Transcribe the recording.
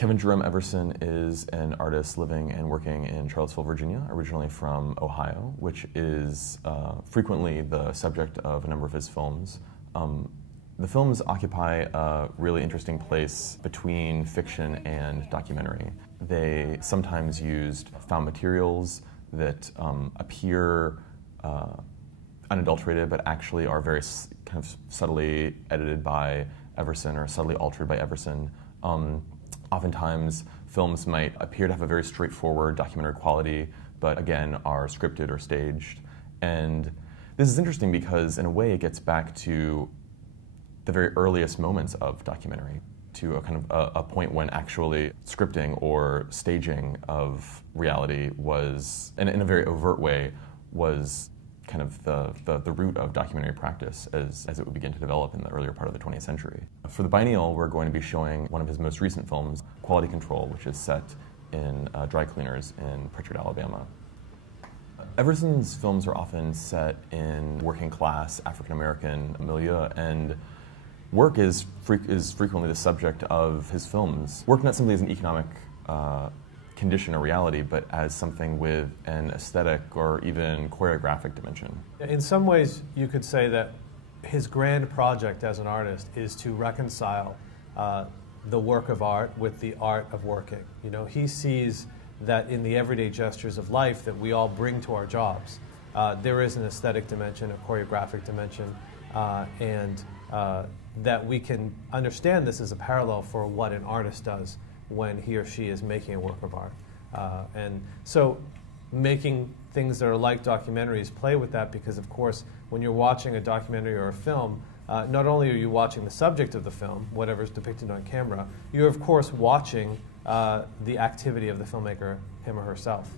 Kevin Jerome Everson is an artist living and working in Charlottesville, Virginia, originally from Ohio, which is frequently the subject of a number of his films. The films occupy a really interesting place between fiction and documentary. They sometimes used found materials that appear unadulterated, but actually are very kind of subtly edited by Everson or subtly altered by Everson. Oftentimes, films might appear to have a very straightforward documentary quality, but again, are scripted or staged. And this is interesting because, in a way, it gets back to the very earliest moments of documentary, to a kind of a point when actually scripting or staging of reality was, in a very overt way, was kind of the root of documentary practice as it would begin to develop in the earlier part of the 20th century. For the Biennial, we're going to be showing one of his most recent films, Quality Control, which is set in dry cleaners in Pritchard, Alabama. Everson's films are often set in working class African-American milieu, and work is frequently the subject of his films. Work not simply as an economic condition or reality, but as something with an aesthetic or even choreographic dimension. In some ways, you could say that his grand project as an artist is to reconcile the work of art with the art of working. You know, he sees that in the everyday gestures of life that we all bring to our jobs, there is an aesthetic dimension, a choreographic dimension, and that we can understand this as a parallel for what an artist does when he or she is making a work of art. And so making things that are like documentaries play with that because, of course, when you're watching a documentary or a film, not only are you watching the subject of the film, whatever's depicted on camera, you're, of course, watching the activity of the filmmaker, him or herself.